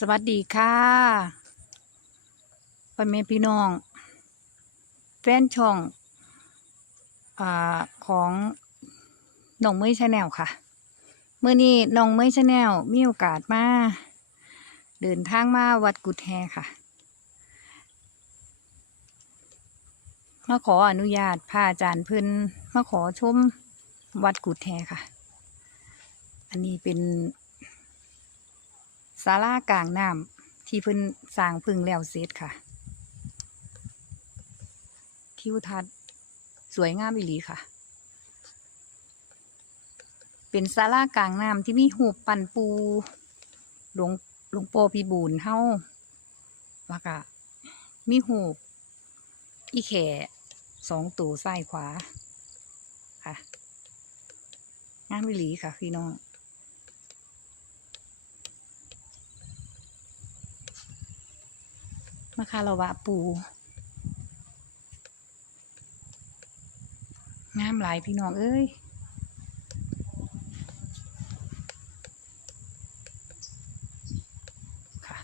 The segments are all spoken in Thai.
สวัสดีค่ะพ่อแม่พี่น้อง แฟนช่องอของน้องเมย์ชาแนลค่ะ เมื่อนี้น้องเมย์ชาแนลมีโอกาสมา เดินทางมาวัดกุดแฮค่ะมาขออนุญาตพระอาจารย์เพิ่นมาขอชมวัดกุดแฮค่ะ อันนี้เป็น ศาลากลางน้ำที่เพิ่นสร้างพึ่งแล้วเสร็จค่ะ ทิวทัศน์สวยงามอีหลีค่ะ เป็นศาลากลางน้ำที่มีหูปปั่นปูหลวงหลวงโปพิบูลเฮาแล้วก็มีหูปอีแข่สองตัวซ้ายขวาค่ะงามอีหลีค่ะพี่น้อง มาคาราวะปูงามหลายพี่น้องเอ้ยค่ะ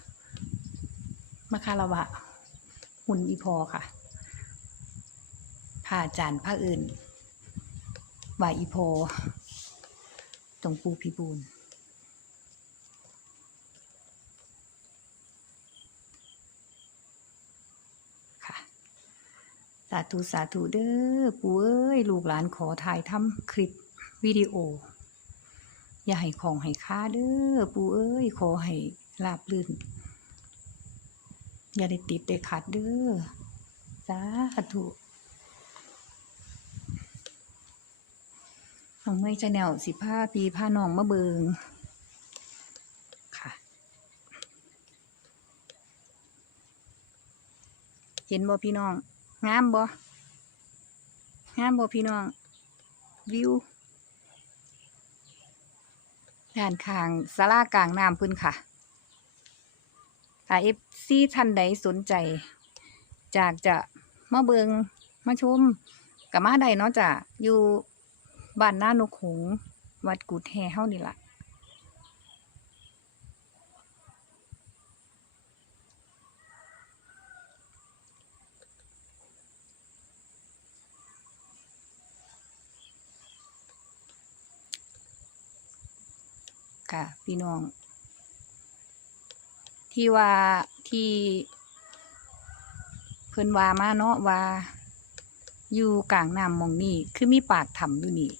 มาคาราวะ หุ่นอีพอค่ะพระอาจารย์พระอื่นว่าอีพอตรงปูพิบูล สาธุสาธุเด้อปู่เอ้ยลูกหลานขอถ่ายทำคลิปวิดีโอ อย่าให้ของให้ค่าเด้อปู่เอ้ยขอให้ลาบลื่น อย่าได้ติดได้ขัดเด้อสาธุน้องไม่จะแนวสิผ้าปีผ้าน้องมาเบิงค่ะ เห็นบ่พี่น้อง งามบ่งามบ่พี่น้อง วิวด้านข้างศาลากลางน้ำพิ่นค่ะถ้าเอฟซีท่านใดสนใจจากจะมาเบิงมาชมกับมาใดเนาะจ้ะอยู่บ้านหน้านกหงวัดกุดแฮเฮานี่ละ ค่ะ พี่น้อง ที่ว่าที่ เพิ่นว่ามาเนาะว่า อยู่กลางน้ำมองนี่คือมีปากถ้ำอยู่นี่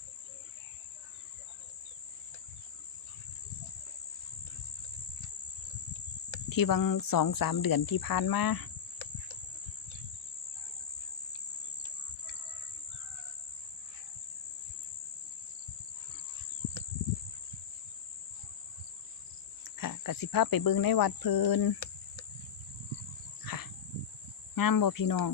ที่วังสองสามเดือนที่ผ่านมา สิภาพไปเบิ่งในวัดเพลินค่ะ งามบ่พี่น้อง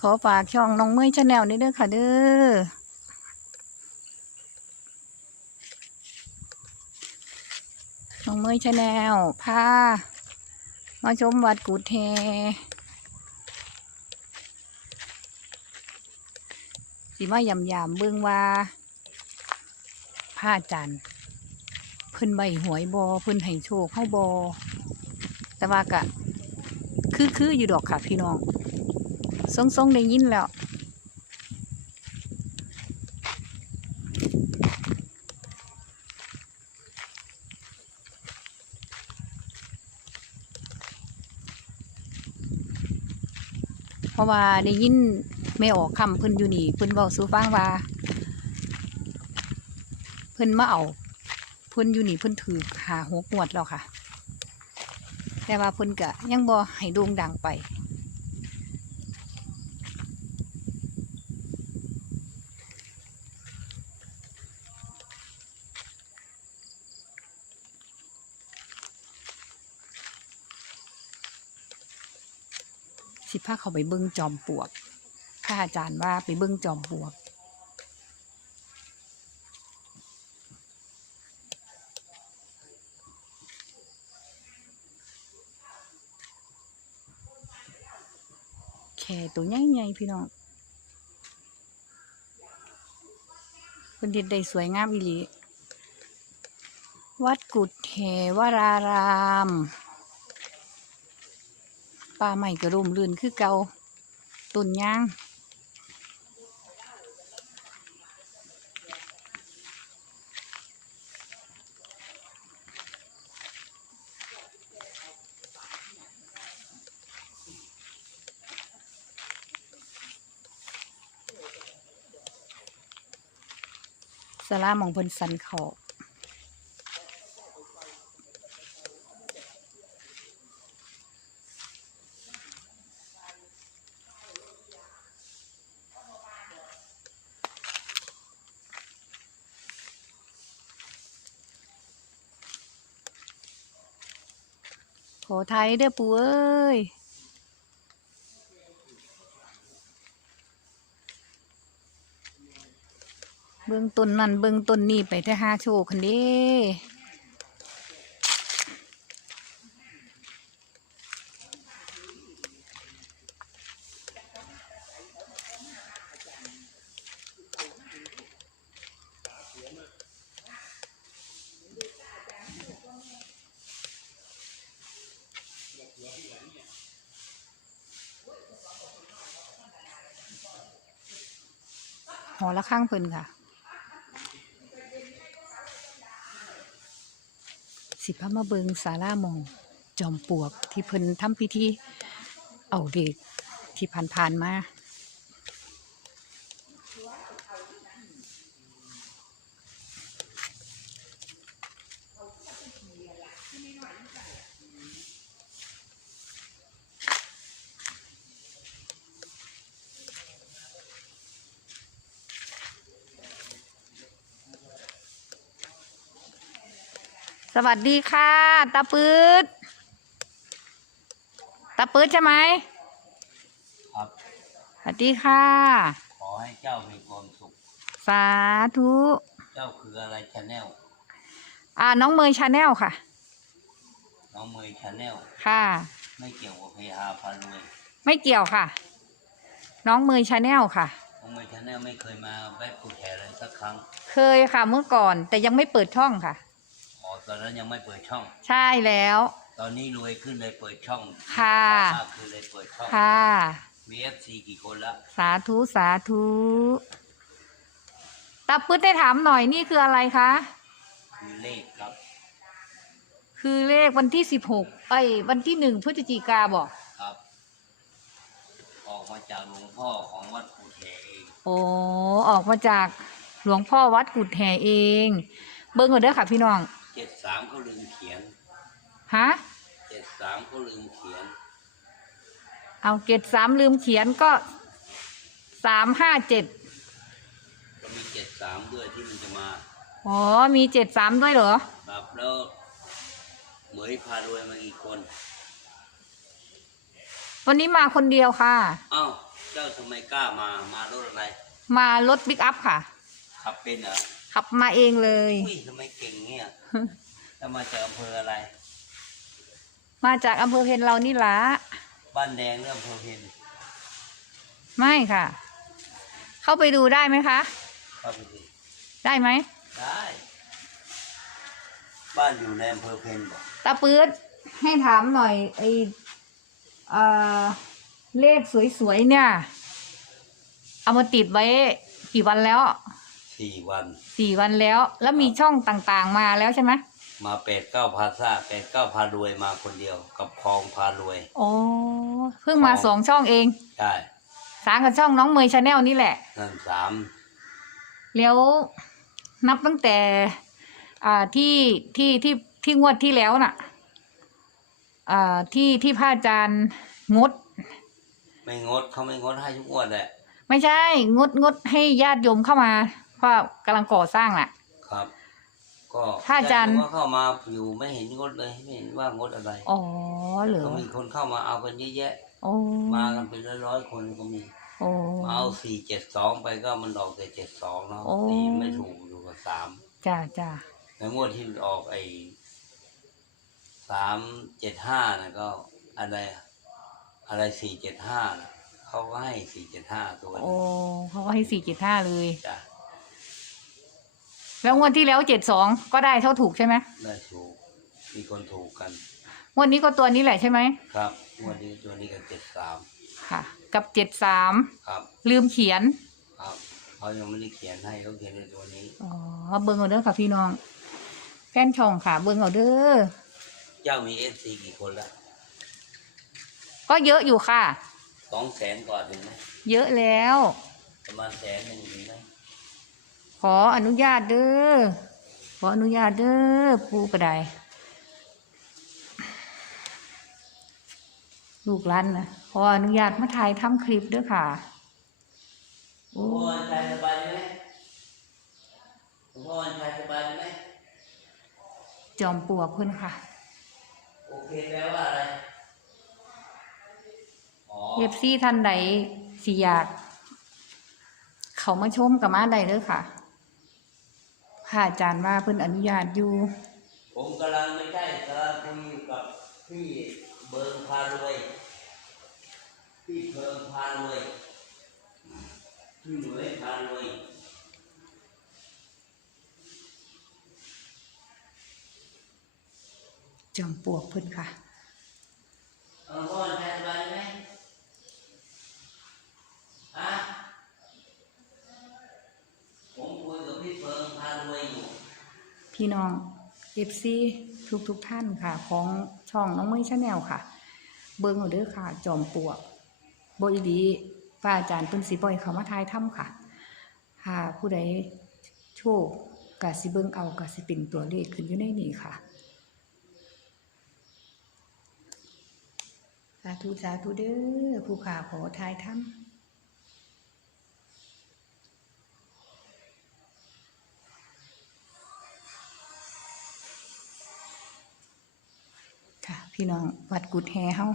ขอฝากช่องน้องเมยชาแนลนี้ด้วยค่ะเด้อน้องเมยชาแนลพามาชมวัดกูดแฮ สิมายำยำๆเบิ่งว่าพระอาจารย์เพิ่นใบหวยบอเพิ่นให้โชคเข้าบอแต่ว่ากะ คือคืออยู่ดอกค่ะพี่น้องทรงทรงได้ยินแล้วเพราะว่าได้ยิน ไม่ออกคำเพิ่นอยู่นี่เพิ่นเว้าสู่ฟังว่า เพิ่นมาเอาเพิ่นอยู่นี่เพิ่นถือหาหกงวดแล้วค่ะ แต่ว่าเพิ่นก็ยังบ่ให้ด่งดังไปสิพาเขาไปเบิ่งจอมปลวก พระอาจารย์ว่าไปเบิ่งจอมปลวกแค่ตัวใหญ่ๆพี่น้องเป็นเด็ดได้สวยงามอีหลีวัดกุดเหวรารามป่าใหม่กระร่มรื่นคือเกาต้นยาง สลามองเพิ่นสันเขาขอไทยเด้อปูเอ้ย เบื้องต้นนั่นเบื้องต้นนี่ไปแต่หาโชคคันเด้หอละข้างเพิ่นค่ะ สิพามาเบิงสาลามองจอมปลวกที่เพิ่นทำพิธีเอาเด็กที่ผ่านๆมา สวัสดีค่ะตาปืดตาปืดใช่ไหมครับ สวัสดีค่ะ ขอให้เจ้ามีความสุข สาธุ เจ้าคืออะไรชาแนลอ่า น้องเมยชาแนลค่ะ น้องเมยชาแนลค่ะ ไม่เกี่ยวกับเพฮาพารวยไม่เกี่ยวค่ะ น้องเมยชาแนลค่ะ น้องเมยชาแนลไม่เคยมาแวะกูแชร์เลยสักครั้ง เคยค่ะเมื่อก่อนแต่ยังไม่เปิดช่องค่ะอ๋อ ตอนนั้นยังไม่เปิดช่อง ใช่แล้ว ตอนนี้รวยขึ้นเลยเปิดช่องค่ะ มากขึ้นเลยเปิดช่องค่ะ มีเอฟซีกี่คนละสาธุสาธุตาปืดได้ถามหน่อยนี่คืออะไรคะคือเลขครับ คือเลขวันที่สิบหกไอ้ยวันที่หนึ่งพฤศจิกาบอกครับ ออกมาจากหลวงพ่อของวัดกูแชร์เองโอ้ออกมาจากหลวงพ่อวัดกุดแห่เอง เบิ้งก่อนเด้อค่ะพี่น้อง เจ็ดสามเขาลืมเขียนฮะเจ็ดสามเขาลืมเขียน เอาเกตสามลืมเขียนก็สามห้าเจ็ดก็มีเจ็ดสามด้วยที่มันจะมาอ๋อมีเจ็ดสามด้วยเหรอครับแล้วเหมยพารวยมากี่คนวันนี้มาคนเดียวค่ะ อ้าวเจ้าทำไมกล้ามา มารถอะไร มารถบิ๊กอัพค่ะ ขับเป็นเหรอ ขับมาเองเลย อุ้ยทำไมเก่งเนี่ยแล้วมาจากอำเภออะไร มาจากอำเภอเพนเรานี่ละบ้านแดงหรืออำเภอเพนไม่ค่ะ เข้าไปดูได้ไหมคะ เข้าไปดิได้ไหมได้ บ้านอยู่ในอำเภอเพนบอกตาปื๊ดให้ถามหน่อยไอเอ่อเลขสวยๆเนี่ย เอามาติดไว้กี่วันแล้ว สี่วัน สี่วันแล้ว แล้วมีช่องต่างๆมาแล้วใช่ไหมมาแปดเก้าพาซ่าแปดเก้าพารวยมาคนเดียว กับคลองพารวยโอ้เพิ่งมาสองช่องเองใช่สามกับช่องน้องเมย์ชาแนลนี่แหละนั่นสามแล้วนับตั้งแต่ อ่าที่ที่ที่ที่งวดที่แล้วน่ะ อ่าที่ที่พระอาจารย์งด ไม่งดเขาไม่งดให้ทุกงวดแหละไม่ใช่ งดงดให้ญาติโยมเข้ามา เพราะกำลังก่อสร้างน่ะครับ ก็ถ้าอาจารย์ญติโมก็เข้ามาอยู่ไม่เห็นงดเลยไม่เห็นว่างดอะไรอ๋อเหรอก็มีคนเข้ามาเอากันเยอะแยะ โอ้มากันเป็นร้อยๆคนก็มี โอ้ มาเอาสี่เจ็ดสองไปก็มันออกแต่เจ็ดสองเนาะโอ้สี่ไม่ถูกอยู่กับสามจ้าจ้าแล้วงวดที่ออกไอ้สามเจ็ดห้านะก็อะไรอะไรสี่เจ็ดห้านะเขาก็ให้สี่เจ็ดห้าตัวโอ้นี้เขาก็ให้สี่เจ็ดห้าเลยจ้ะ แล้วงวดที่แล้วเจ็ดสองก็ได้เท่าถูกใช่ไหมได้ถูก มีคนถูกกัน งวดนี้ก็ตัวนี้แหละใช่ไหมครับงวันนี้ตัวนี้ก็เจ็ดสามค่ะ กับเจ็ดสามครับ ลืมเขียนครับเขายังไม่ได้เขียนให้เขาเขียนในตัวนี้อ๋อเบิ่งเอาเด้อค่ะพี่น้องแฟนช่องค่ะเบิ่งเอาเด้อเจ้ามีเอฟซีกี่คนละก็เยอะอยู่ค่ะสองแสนกว่าถึงไหมเยอะแล้ว ประมาณแสนหนึ่งถึงไหมข ออนุญาตเด้อ ขออนุญาตเด้อ ปูกระไดลูกหลันนะขออนุญาตมาถ่ายทำคลิปเด้อค่ะหลวงพ่อวันชัยสบายดีไหมหลวงพ่อวันชัยสบายดีไหมจอมปลวกเพิ่นค่ะ โอเคแปลว่าอะไรอ๋อเอฟซีท่านใดสิอยาก เขามาชมกับมาได้เด้อค่ะ พระอาจารย์ว่าเพิ่นอนุญาตอยู่ ผมกำลังไม่ใช่กำลังคุยอยู่กับพี่เบิงพารวยพี่เพิงพารวยพี่หน่วยพารวยจอมปลวกเพิ่นค่ะหลวงพ่อวันชัยสบายดีไหมฮะผมคุยกับพี่เพิงพารวยอยู่ พี่น้องเอฟซีทุกทุกท่านค่ะ ของช่องน้องเมย์ชาแนลค่ะ เบิ้งเอาเด้อค่ะ จอมปลวกโบอีดีป้าอาจารย์เพิ่นสิบ่อยเขามาทายถ้ำค่ะหาผู้ใดโชคกะสิเบิ้งเอากะสิเป็นตัวเลขขึ้นอยู่ในนี้ค่ะสาธุสาธุเด้อผู้ขาขอทายถ้ำ พี่น้องวัดกุดแฮเฮา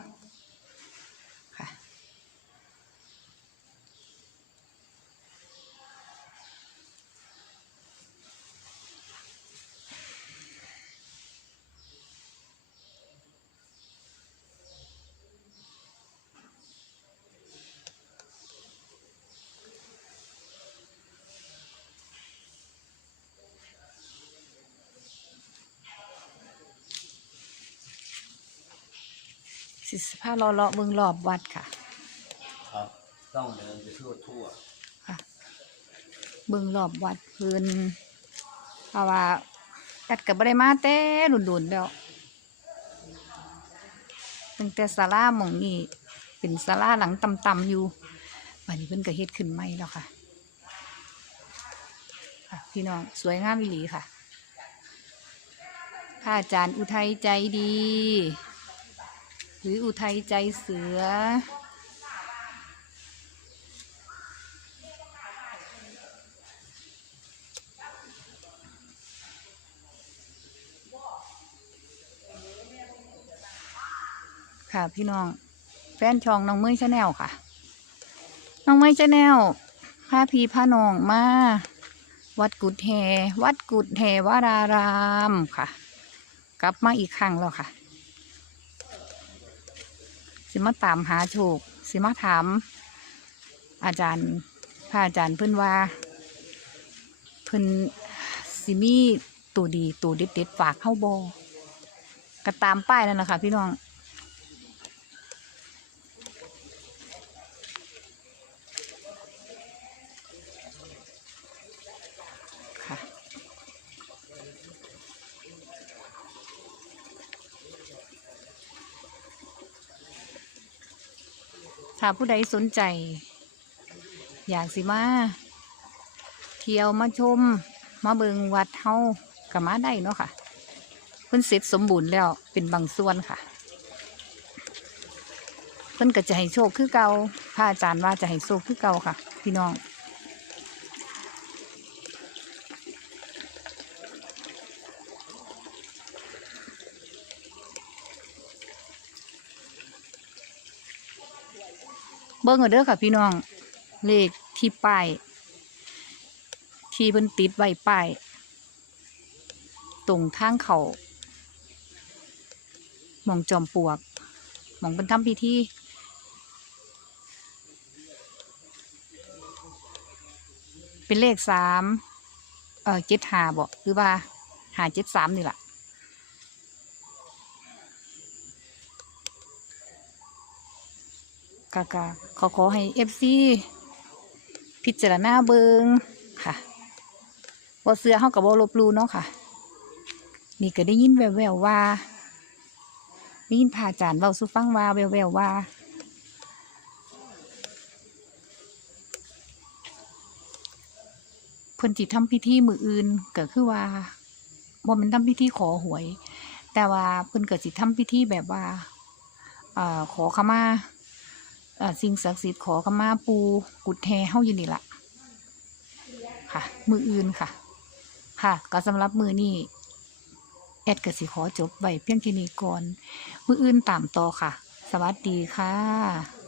สิสพาเลาะเลาะเบิ่งรอบวัดค่ะ ครับ ต้องเดินไปทั่วทั่วค่ะ เบิ่งรอบวัดเพิ่นเพราะว่ากัดกับบ่ได้มาแต่ดุนๆแล้วตั้งแต่ศาลาหม่องนี้เป็นศาลาหลังต่ำๆอยู่บัดนี้เพิ่นก็เฮ็ดขึ้นใหม่แล้วค่ะค่ะพี่น้องสวยงามอีหลีค่ะพระอาจารย์อุทัยใจดี หรืออุทัยใจเสือ ค่ะพี่น้อง แฟนช่องน้องเมยชาแนลค่ะ น้องเมยชาแนลพาพีพานองมาวัดกุดแฮวัดกุดแฮวารารามค่ะ กลับมาอีกครั้งแล้วค่ะ สิมาตามหาโชคสิมาถาม อาจารย์พระอาจารย์เพื่นว่า เพื่นสิมีตัวดีตัวเด็ดๆฝากเข้าบอก็ตามป้ายแล้วนะคะพี่น้อง ถ้าผู้ใดสนใจ อยากสิมาเที่ยวมาชม มาเบิงวัดเฮาก็มาได้เนาะค่ะ เพิ่นเสร็จสมบูรณ์แล้วเป็นบางส่วนค่ะ เพิ่นก็จะให้โชคคือเก่าพระอาจารย์ว่าจะให้โชคคือเก่าค่ะ พี่น้อง บิ่งเอาเด้อค่ะพี่น้อง เลขที่ป้ายที่เพิ่นติดไว้ป้ายตรงทางเขาหมองจอมปลวกหมองเป็นทำพิธีเป็นเลขสามเออเจ็ดหาบ่หรือว่าหาเจ็ดสามนี่แหละ กากาขอขอให้เอฟซีพิจารณาเบิงค่ะบ่เสือเฮากับบ่ลบลูเนาะค่ะ นี่ก็ได้ยินแววๆว่าได้ยินพระอาจารย์เว้าสู่ฟังว่าแววๆว่า เพิ่นสิตทำพิธีมืออื่นก็คือว่าบ่ม่นทำพิธีขอหวย แต่ว่าเพิ่นก็สิทำพิธีแบบว่าอขอขมา สิ่งศักดิ์สิทธิ์ขอขมาปูกุดแฮเฮาอยู่นี่ละค่ะ มืออื่นค่ะ ค่ะ ก็สำหรับมือนี่แอดก็สิขอจบไว้เพียงแค่นี้ก่อน มืออื่นตามต่อค่ะ สวัสดีค่ะ